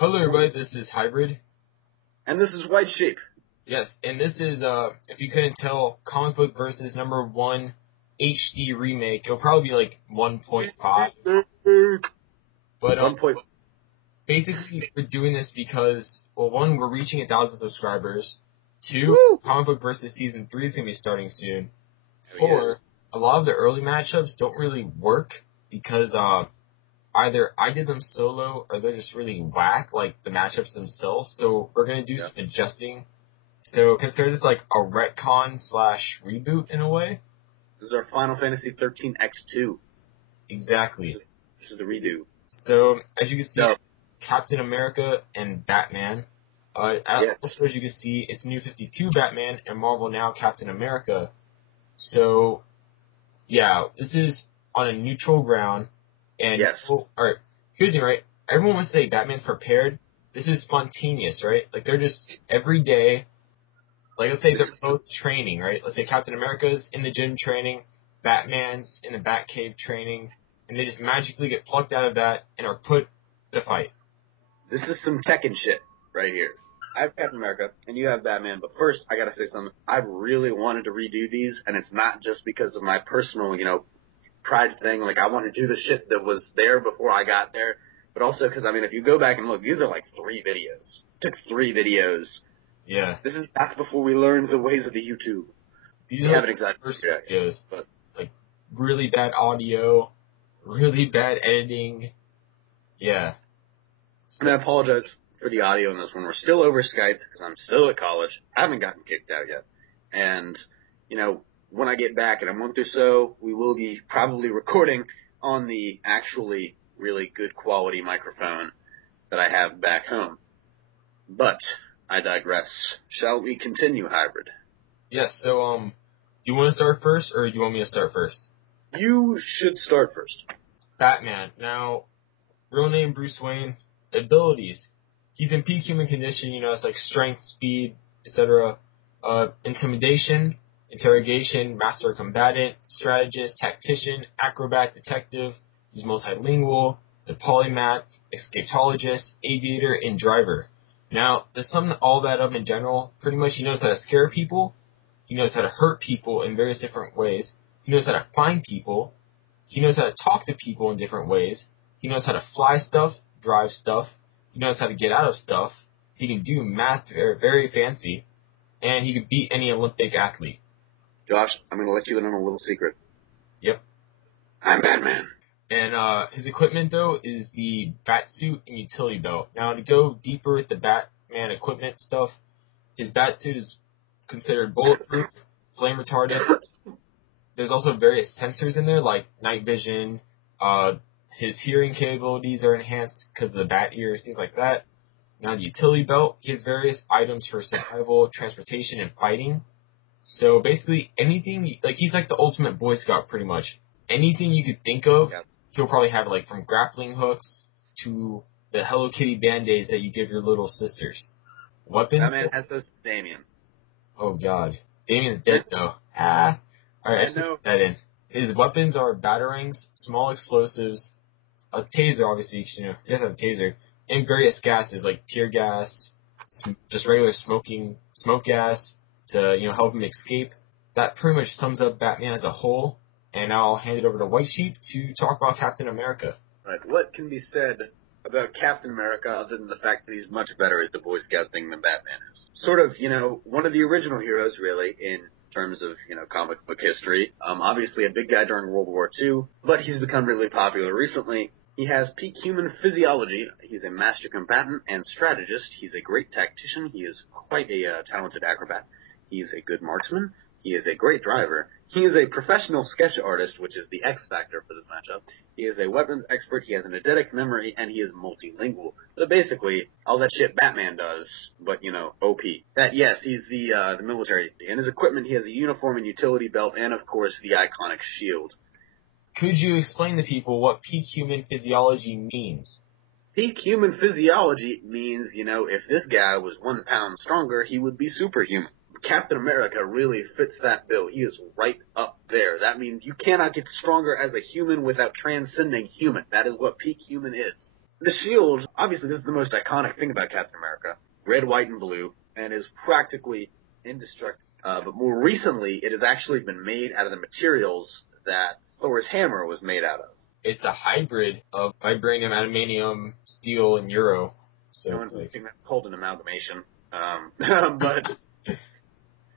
Hello everybody, this is Hybrid. And this is White Sheep. Yes, and this is, if you couldn't tell, comic book versus number 1 HD remake. It'll probably be like 1.5. But, basically we're doing this because, well, 1, we're reaching 1,000 subscribers. 2, comic book versus season 3 is going to be starting soon. 4, a lot of the early matchups don't really work because, either I did them solo or they're just really whack, like the matchups themselves. So we're going to do some adjusting. So consider this like a retcon / reboot in a way. This is our Final Fantasy 13 X2. Exactly. This is the redo. So as you can see, Captain America and Batman. Also, as you can see, it's New 52 Batman and Marvel Now Captain America. So, yeah, this is on a neutral ground. And, alright, here's the thing, right? Everyone wants to say Batman's prepared. This is spontaneous, right? Like, they're just, every day, like, let's say they're both training, right? Let's say Captain America's in the gym training, Batman's in the Batcave training, and they just magically get plucked out of that and are put to fight. This is some Tekken shit right here. I have Captain America, and you have Batman, but first, I gotta say something. I really wanted to redo these, and it's not just because of my personal, pride thing, like I want to do the shit that was there before I got there, but also because, if you go back and look, these are like 3 videos. Took 3 videos. Yeah. This is back before we learned the ways of the YouTube. These are the first videos, but like really bad audio, really bad editing. Yeah. So, and I apologize for the audio in this one. We're still over Skype because I'm still at college. I haven't gotten kicked out yet. And, when I get back in a month or so, we will be probably recording on the actually really good quality microphone that I have back home. But I digress. Shall we continue, Hybrid? Yes, so, do you want to start first, or do you want me to start first? You should start first. Batman. Now, real name Bruce Wayne. Abilities. He's in peak human condition, it's like strength, speed, etc. Intimidation, interrogation, master combatant, strategist, tactician, acrobat, detective. He's multilingual, the polymath, escapologist, aviator, and driver. Now, to sum all that up in general, pretty much he knows how to scare people, he knows how to hurt people in various different ways, he knows how to find people, he knows how to talk to people in different ways, he knows how to fly stuff, drive stuff, he knows how to get out of stuff, he can do math very, very fancy, and he can beat any Olympic athlete. Josh, I'm going to let you in on a little secret. Yep. I'm Batman. And his equipment, though, is the Batsuit and utility belt. Now, to go deeper with the Batman equipment stuff, his Batsuit is considered bulletproof, flame-retardant. There's also various sensors in there, like night vision. His hearing capabilities are enhanced because of the bat ears, things like that. Now, the utility belt, he has various items for survival, transportation, and fighting. So basically, anything, like he's like the ultimate Boy Scout pretty much. Anything you could think of, he'll probably have, like from grappling hooks to the Hello Kitty Band-Aids that you give your little sisters. Weapons? That man has those to Damien. Oh god. Damien's dead though. Alright, I should put that in. His weapons are batarangs, small explosives, a taser obviously, you have to have a taser, and various gases like tear gas, just regular smoke gas, to, help him escape. That pretty much sums up Batman as a whole, and now I'll hand it over to White Sheep to talk about Captain America. Right. What can be said about Captain America other than the fact that he's much better at the Boy Scout thing than Batman is? Sort of, one of the original heroes, really, in terms of, comic book history. Obviously a big guy during World War II, but he's become really popular recently. He has peak human physiology. He's a master combatant and strategist. He's a great tactician. He is quite a talented acrobat. He's a good marksman. He is a great driver. He is a professional sketch artist, which is the X factor for this matchup. He is a weapons expert. He has an eidetic memory, and he is multilingual. So basically, all that shit Batman does, but, OP. Yes, he's the military. In his equipment, he has a uniform and utility belt, and, of course, the iconic shield. Could you explain to people what peak human physiology means? Peak human physiology means, if this guy was 1 pound stronger, he would be superhuman. Captain America really fits that bill. He is right up there. That means you cannot get stronger as a human without transcending human. That is what peak human is. the shield, obviously this is the most iconic thing about Captain America. Red, white, and blue, and is practically indestructible. But more recently, it has actually been made out of the materials that Thor's hammer was made out of. It's a hybrid of Vibranium, Adamantium-steel, and Euro. So No it's one's like... called an amalgamation. But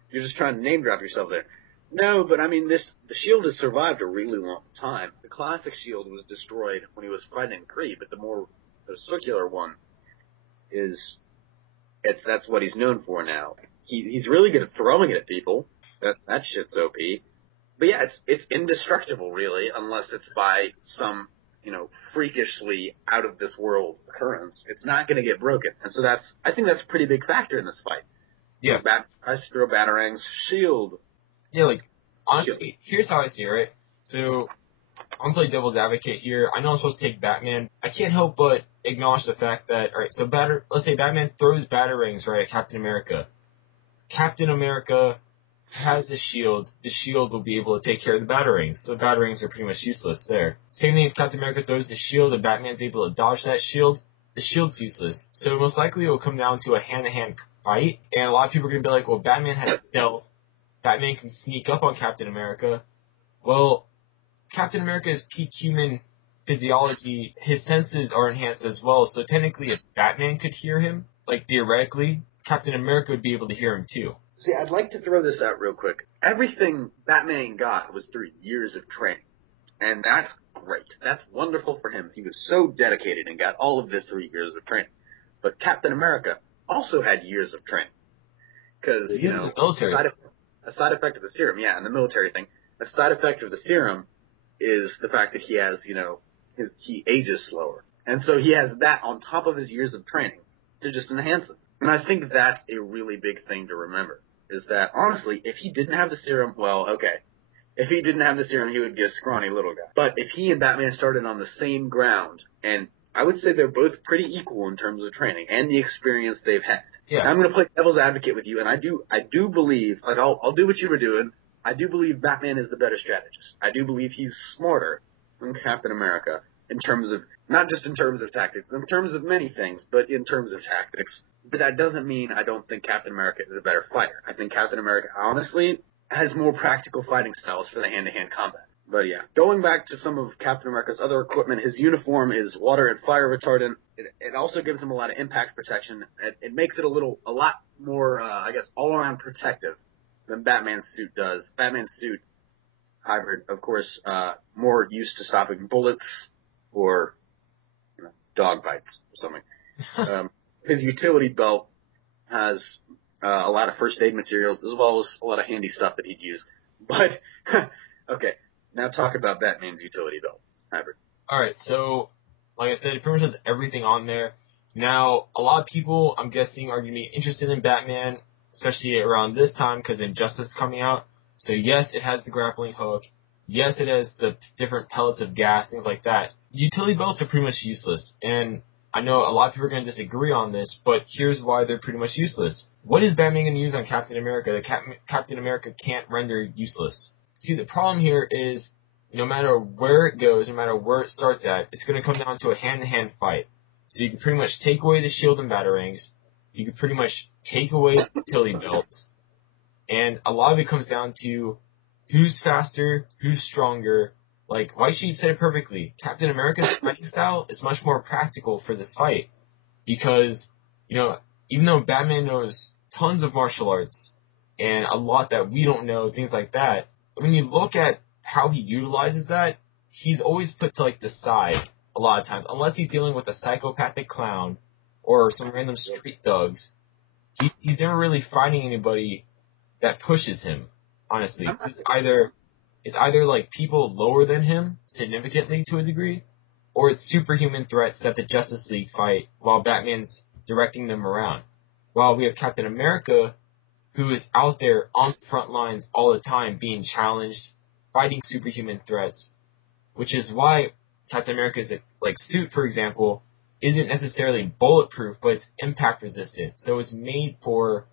you're just trying to name drop yourself there. No, but I mean, the shield has survived a really long time. The classic shield was destroyed when he was fighting Kree, but the circular one that's what he's known for now. He's really good at throwing it at people. That shit's OP. But yeah, it's indestructible, really, unless it's by some, freakishly out of this world occurrence. It's not going to get broken. And so I think that's a pretty big factor in this fight. Yeah. Batman tries to throw batarangs, shield. Yeah, like, honestly, here's how I see it, right? So, I'm playing devil's advocate here. I know I'm supposed to take Batman. I can't help but acknowledge the fact that, alright, so let's say Batman throws batarangs, right, at Captain America. Captain America has a shield. The shield will be able to take care of the batarangs. So batarangs are pretty much useless there. Same thing if Captain America throws the shield and Batman's able to dodge that shield, the shield's useless. So most likely it will come down to a hand-to-hand fight, and a lot of people are going to be like, well, Batman has stealth. Batman can sneak up on Captain America. Well, Captain America's peak human physiology, his senses are enhanced as well, so technically if Batman could hear him, like theoretically, Captain America would be able to hear him too. See, I'd like to throw this out real quick. Everything Batman got was through years of training. And that's great. That's wonderful for him. He was so dedicated and got all of this through years of training. But Captain America also had years of training. Because, a side effect of the serum, yeah, and the military thing, a side effect of the serum is the fact that he has, he ages slower. And so he has that on top of his years of training to just enhance it. And I think that's a really big thing to remember, is that, honestly, if he didn't have the serum, well, okay. If he didn't have the serum, he would be a scrawny little guy. But if he and Batman started on the same ground, and I would say they're both pretty equal in terms of training and the experience they've had. Yeah. I'm going to play devil's advocate with you, and I do believe, like, I'll do what you were doing. I do believe Batman is the better strategist. I do believe he's smarter than Captain America in terms of, not just in terms of tactics, in terms of many things, but in terms of tactics. But that doesn't mean I don't think Captain America is a better fighter. I think Captain America, honestly, has more practical fighting styles for the hand-to-hand combat. But yeah, going back to some of Captain America's other equipment, his uniform is water and fire retardant. It also gives him a lot of impact protection. It makes it a lot more, all-around protective than Batman's suit does. Batman's suit, hybrid, of course, more used to stopping bullets or dog bites or something. His utility belt has a lot of first aid materials as well as a lot of handy stuff that he'd use. But, okay, now talk about Batman's utility belt, hybrid. Alright, so, like I said, it pretty much has everything on there. Now, a lot of people, I'm guessing, are going to be interested in Batman, especially around this time because Injustice is coming out. So yes, it has the grappling hook. Yes, it has the different pellets of gas, things like that. Utility belts are pretty much useless, and I know a lot of people are going to disagree on this, but here's why they're pretty much useless. What is Batman going to use on Captain America that Captain America can't render useless? See, the problem here is, no matter where it goes, no matter where it starts at, it's going to come down to a hand-to-hand fight. So you can pretty much take away the shield and batarangs, you can pretty much take away the utility belts, and a lot of it comes down to who's faster, who's stronger. Like, White Sheep said it perfectly. Captain America's fighting style is much more practical for this fight. Because, even though Batman knows tons of martial arts and a lot that we don't know, things like that, when you look at how he utilizes that, he's always put to, the side a lot of times. Unless he's dealing with a psychopathic clown or some random street thugs, he's never really fighting anybody that pushes him, honestly. It's either people lower than him significantly to a degree, or it's superhuman threats that the Justice League fight while Batman's directing them around. While we have Captain America, who is out there on the front lines all the time being challenged, fighting superhuman threats, which is why Captain America's suit, for example, isn't necessarily bulletproof, but it's impact resistant. So it's made for,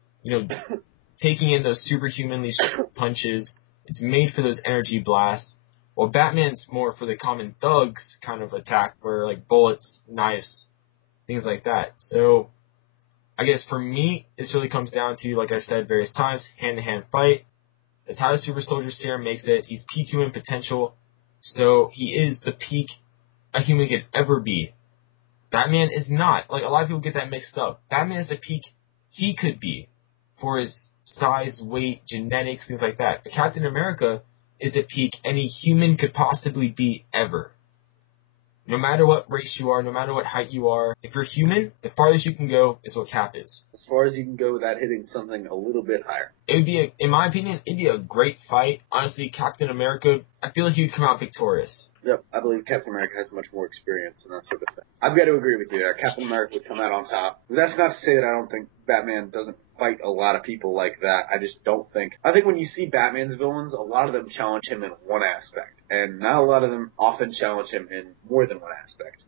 taking in those superhumanly strong punches. It's made for those energy blasts, Well, Batman's more for the common thugs kind of attack, where like bullets, knives, things like that. So I guess for me, this really comes down to, like I've said various times, hand-to-hand fight. That's how the super soldier serum makes it. He's peak human potential, so he is the peak a human could ever be. Batman is not. Like, a lot of people get that mixed up. Batman is the peak he could be for his size, weight, genetics, things like that. But Captain America is the peak any human could possibly be ever. No matter what race you are, no matter what height you are, if you're human, the farthest you can go is what Cap is. As far as you can go without hitting something a little bit higher. It would be, in my opinion, it'd be a great fight. Honestly, Captain America, I feel like he would come out victorious. Yep, I believe Captain America has much more experience and that sort of thing. I've got to agree with you there. Captain America would come out on top. But that's not to say that I don't think Batman doesn't fight a lot of people like that. I just don't think. I think when you see Batman's villains, a lot of them challenge him in one aspect. And not a lot of them often challenge him in more than one aspect.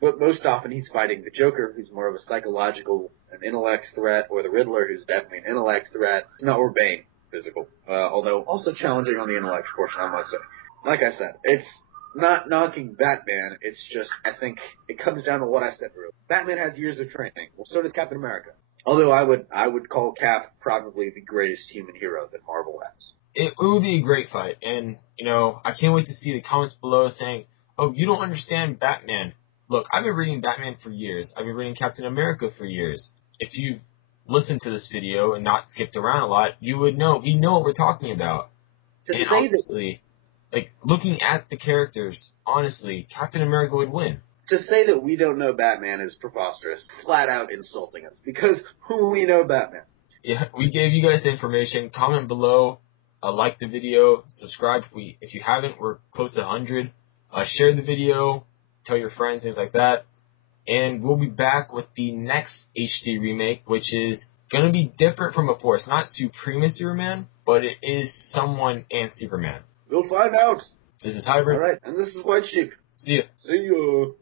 But most often he's fighting the Joker, who's more of a psychological, an intellect threat, or the Riddler, who's definitely an intellect threat. Or Bane, physical. Although also challenging on the intellect portion, I must say. Like I said, it's not knocking Batman, it's just, I think, it comes down to what I said earlier. Batman has years of training. Well, so does Captain America. Although I would call Cap probably the greatest human hero that Marvel has. It would be a great fight, and, I can't wait to see the comments below saying, oh, you don't understand Batman. Look, I've been reading Batman for years. I've been reading Captain America for years. If you've listened to this video and not skipped around a lot, you would know. We know what we're talking about. And honestly, like, looking at the characters, honestly, Captain America would win. To say that we don't know Batman is preposterous, flat out insulting us, because who we know Batman? Yeah, we gave you guys the information. Comment below, like the video, subscribe if you haven't. We're close to 100. Share the video, tell your friends, things like that. And we'll be back with the next HD remake, which is going to be different from before. It's not Supreme Superman, but it is someone and Superman. We'll find out. This is Hybrid. All right, and this is White Sheep. See ya. See you.